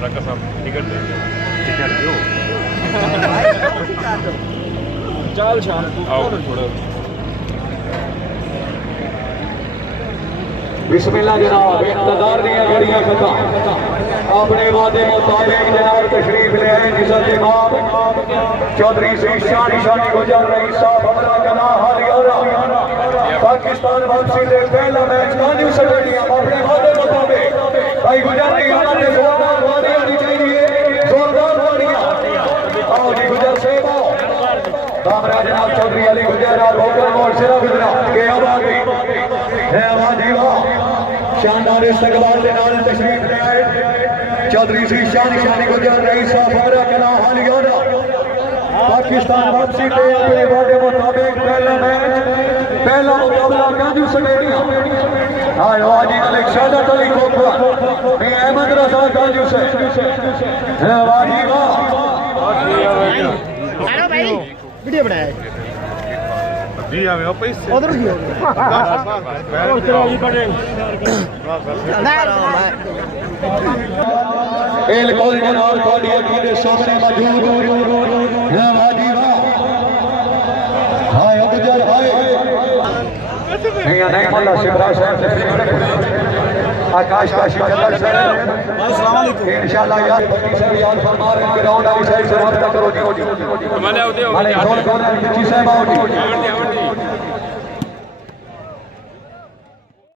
ticket दो चल शाम को छोड़ो बिस्मिल्लाह जनाब इंतजार दियां घड़ियां खत्म अपने वादे मुताबिक जनाब तशरीफ ले आए निज़ात इमाम चौधरी से शानी गुजर रही साहब हमरा कना हरियाणा पाकिस्तान वापसी दे पहला मैच कान्यू स्टेडियम अपने वादे मुताबिक भाई गुजर की आमद में जोरदार वादी आनी चाहिए जोरदार वादियां आओ जी गुजर से कामरा जनाब चौधरी अली गुजर और होकर मोड़ सिरा गुजरा के आबादी है आबादी वाह शानदार इस्तकबाल के नाल तशरीफ ले आए चौधरी श्री शानी गुजर रईस साहब हमरा के नाम हरियाणा पाकिस्तान वापसी पे अपने वादे मुताबिक पहला मुकाबला कान्यू स्टेडियम हाय वाजी मलिक शाहदत अली कोकवा मैं अहमद रजा कान्यू से है वाजी वाह हेलो भाई वीडियो बनाया जी हमें वापस उधर ही और तेरा अली पड़े एल कॉल जनाब कोडी के सामने मौजूद है वाजी वाह हाय गुजर हाय नहीं मोहल्ला शिवराज साहब आकाश का शिवराज साहब अस्सलाम वालेकुम इंशाल्लाह यार सर यार फरमा रहे हैं ग्राउंड आउट साइड से रब्ता करो जी हमारे आओ वाले कौन कौन है जी साहब आओ जी